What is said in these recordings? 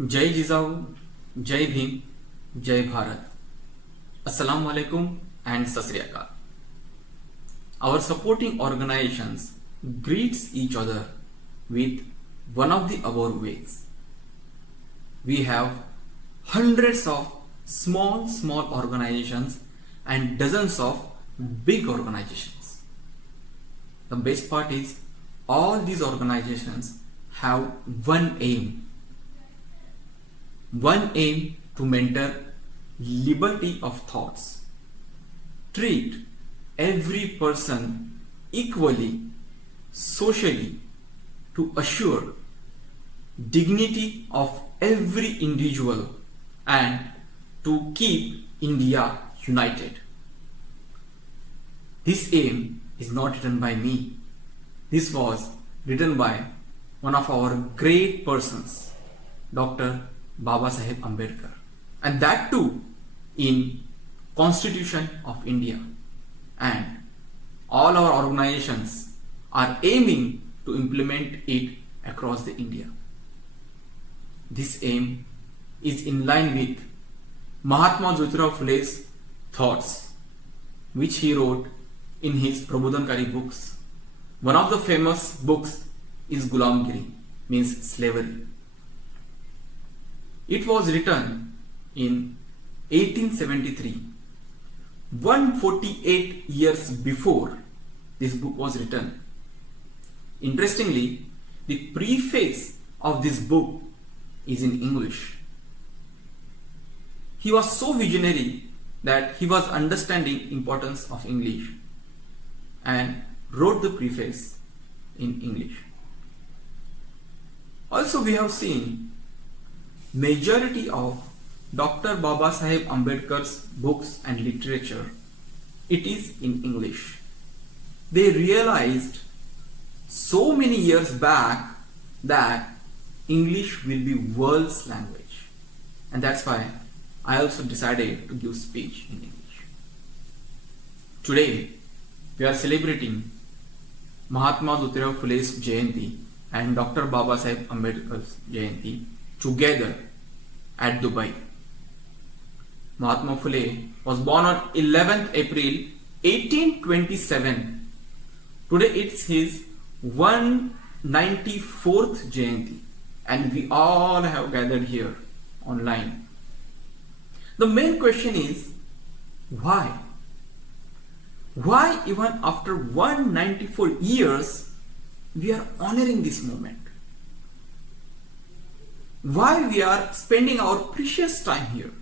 Jai Jijau, Jai Bhim, Jai Bharat. Assalamu alaikum and Sat Sri Akal. Our supporting organizations greets each other with one of the above ways. We have hundreds of small organizations and dozens of big organizations. The best part is all these organizations have one aim to mentor liberty of thoughts, treat every person equally socially, to assure dignity of every individual, and to keep India united. This aim is not written by me. This was written by one of our great persons, Dr. Baba Saheb Ambedkar, and that too in Constitution of India. And all our organizations are aiming to implement it across the India. This aim is in line with Mahatma Jyotirao Phule's thoughts, which he wrote in his Prabodhankari books. One of the famous books is Gulamgiri, means slavery. It was written in 1873. 148 years before this book was written. Interestingly, the preface of this book is in English. He was so visionary that he was understanding importance of English and wrote the preface in English. Also, we have seen majority of Dr. Baba Saheb Ambedkar's books and literature, it is in English. They realized so many years back that English will be world's language, and that's why I also decided to give speech in English. Today we are celebrating Mahatma Jyotirao Phule's Jayanti and Dr. Baba Saheb Ambedkar's Jayanti together at Dubai. Mahatma Phule was born on 11th April 1827. Today it's his 194th Jayanti, and we all have gathered here online. The main question is, why? Why even after 194 years we are honoring this moment? Why we are spending our precious time here?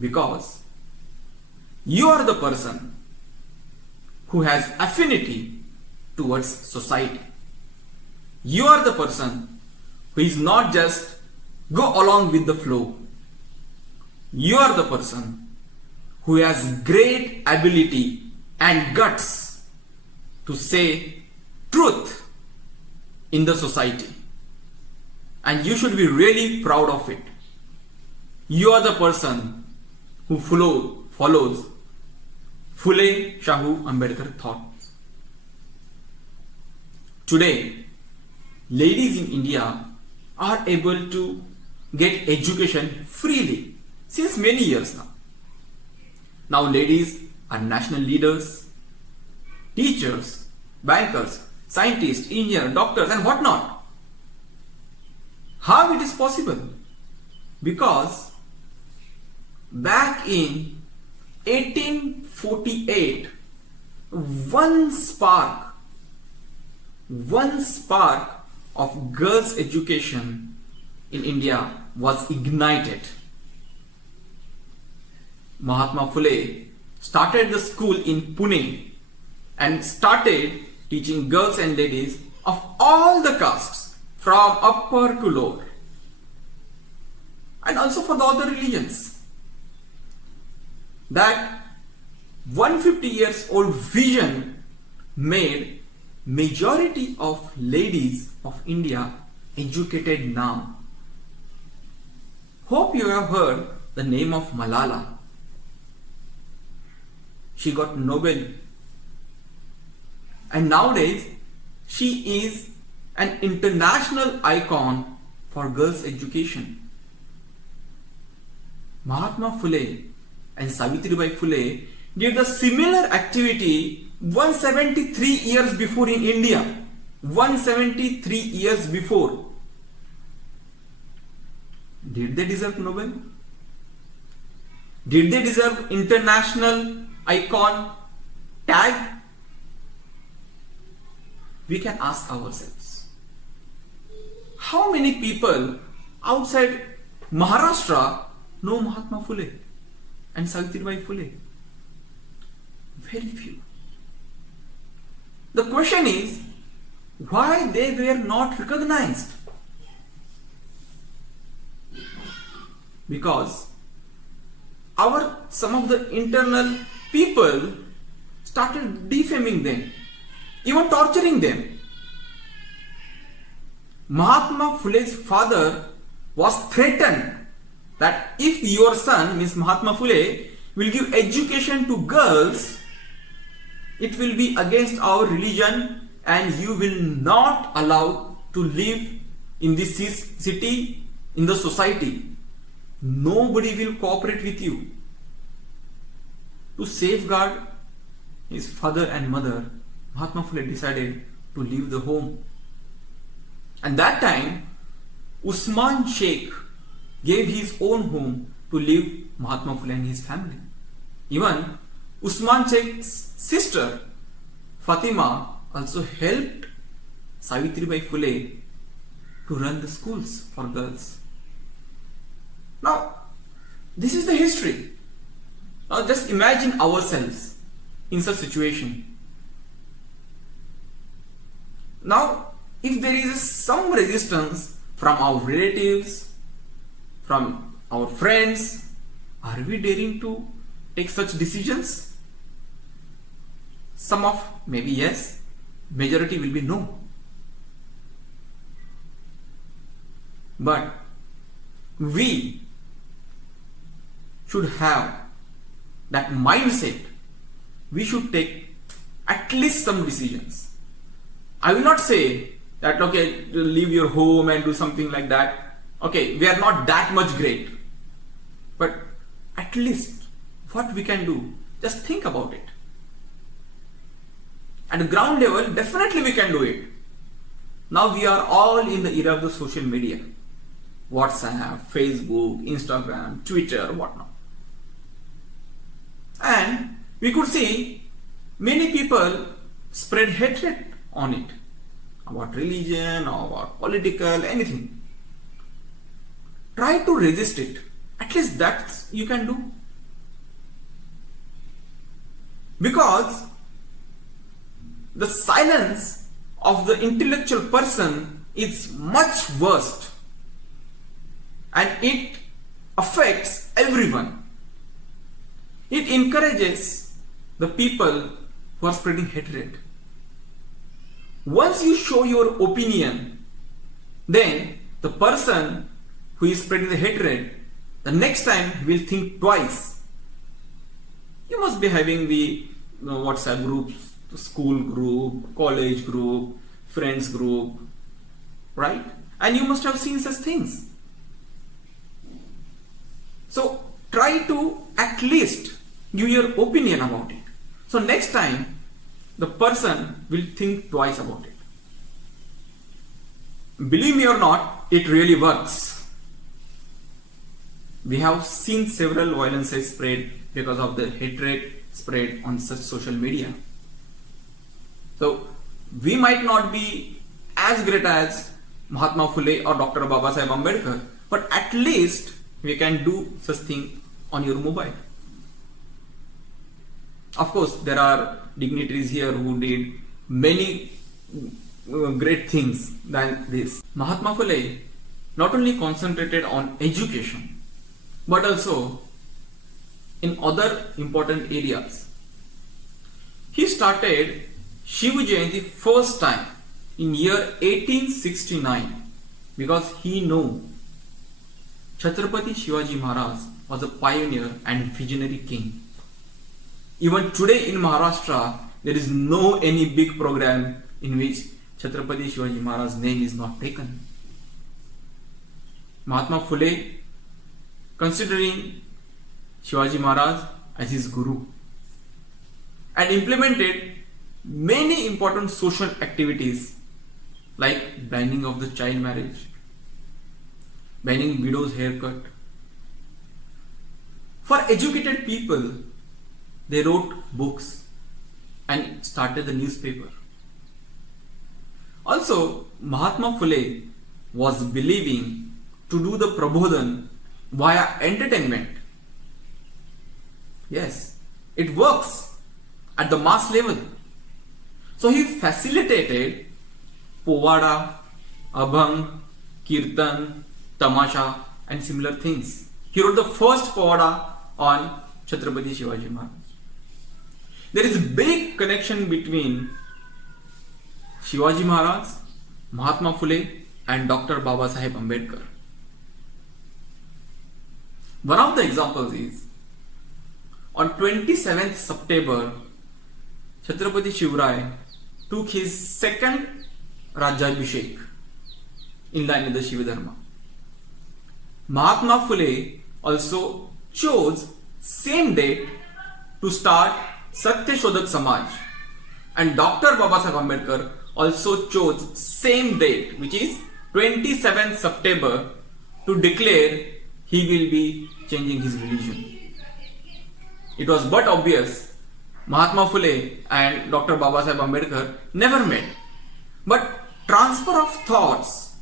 Because you are the person who has affinity towards society. You are the person who is not just go along with the flow. You are the person who has great ability and guts to say truth in the society, and you should be really proud of it. You are the person who follows Phule Shahu Ambedkar thoughts. Today, ladies in India are able to get education freely since many years now. Now ladies are national leaders, teachers, bankers, scientists, engineers, doctors, and whatnot. How it is possible? Because back in 1848, one spark of girls' education in India was ignited. Mahatma Phule started the school in Pune and started teaching girls and ladies of all the castes, from upper to lower, and also for the other religions. That 150 years old vision made majority of ladies of India educated now. Hope you have heard the name of Malala. She got Nobel, and nowadays she is an international icon for girls' education. Mahatma Phule and Savitribai Phule did the similar activity 173 years before in India. 173 years before. Did they deserve Nobel? Did they deserve international icon tag? We can ask ourselves. How many people outside Maharashtra know Mahatma Phule and Savitribai Phule? Very few. The question is, why they were not recognized? Because some of the internal people started defaming them, even torturing them. Mahatma Phule's father was threatened that if your son, means Mahatma Phule, will give education to girls, it will be against our religion and you will not allow to live in this city, in the society. Nobody will cooperate with you. To safeguard his father and mother, Mahatma Phule decided to leave the home. And that time, Usman Sheikh gave his own home to leave Mahatma Phule and his family. Even Usman Sheikh's sister, Fatima, also helped Savitribai Phule to run the schools for girls. Now, this is the history. Now just imagine ourselves in such situation. Now, if there is some resistance from our relatives, from our friends, are we daring to take such decisions? Some of maybe yes, majority will be no. But we should have that mindset. We should take at least some decisions. I will not say that okay, leave your home and do something like that. Okay, we are not that much great. But at least what we can do, just think about it. At the ground level, definitely we can do it. Now we are all in the era of the social media. WhatsApp, Facebook, Instagram, Twitter, whatnot. And we could see many people spread hatred on it. About religion, or about political, anything. Try to resist it. At least that you can do. Because the silence of the intellectual person is much worse. And it affects everyone. It encourages the people who are spreading hatred. Once you show your opinion, then the person who is spreading the hatred, the next time will think twice. You must be having the WhatsApp groups, the school group, college group, friends group, right? And you must have seen such things. So try to at least give your opinion about it. So next time the person will think twice about it. Believe me or not, it really works. We have seen several violences spread because of the hatred spread on such social media. So we might not be as great as Mahatma Phule or Dr. Babasaheb Ambedkar, but at least we can do such thing on your mobile. Of course, there are dignitaries here who did many great things than this. Mahatma Phule not only concentrated on education, but also in other important areas. He started Shiv Jayanti first time in year 1869 because he knew Chhatrapati Shivaji Maharaj was a pioneer and visionary king. Even today in Maharashtra, there is no any big program in which Chhatrapati Shivaji Maharaj's name is not taken. Mahatma Phule considering Shivaji Maharaj as his guru and implemented many important social activities like banning of the child marriage, banning widow's haircut. For educated people, they wrote books and started the newspaper. Also, Mahatma Phule was believing to do the Prabodhan via entertainment. Yes, it works at the mass level. So he facilitated Povada, Abhang, Kirtan, Tamasha and similar things. He wrote the first Povada on Chhatrapati Shivaji Maharaj. There is a big connection between Shivaji Maharaj, Mahatma Phule and Dr. Babasaheb Ambedkar. One of the examples is on 27th September, Chhatrapati Shivaji took his second Rajyabhishek in line with the Shiva Dharma. Mahatma Phule also chose same date to start Satya Shodhak Samaj, and Dr. Babasaheb Ambedkar also chose same date, which is 27th September, to declare he will be changing his religion. It was but obvious Mahatma Phule and Dr. Babasaheb Ambedkar never met, but transfer of thoughts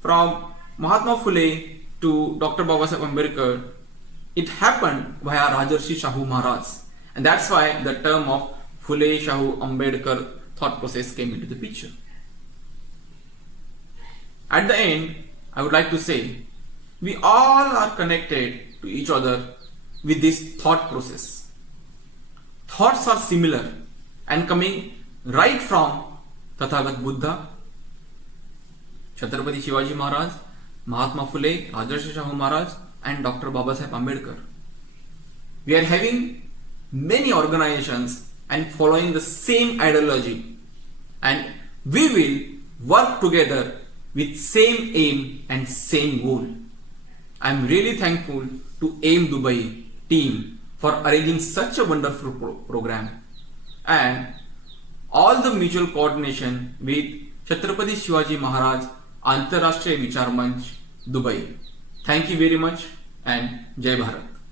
from Mahatma Phule to Dr. Babasaheb Ambedkar, it happened via Rajarshi Shahu Maharaj, and that's why the term of Phule Shahu Ambedkar thought process came into the picture. At the end, I would like to say we all are connected to each other with this thought process. Thoughts are similar and coming right from Tathagat Buddha, Chhatrapati Shivaji Maharaj, Mahatma Phule, Rajarshi Shahu Maharaj and Dr. Babasaheb Ambedkar. We are having many organizations and following the same ideology, and we will work together with same aim and same goal. I am really thankful to AIM Dubai team for arranging such a wonderful program and all the mutual coordination with Chhatrapati Shivaji Maharaj Antarashtriya Vichar Manch, Dubai. Thank you very much and Jai Bharat.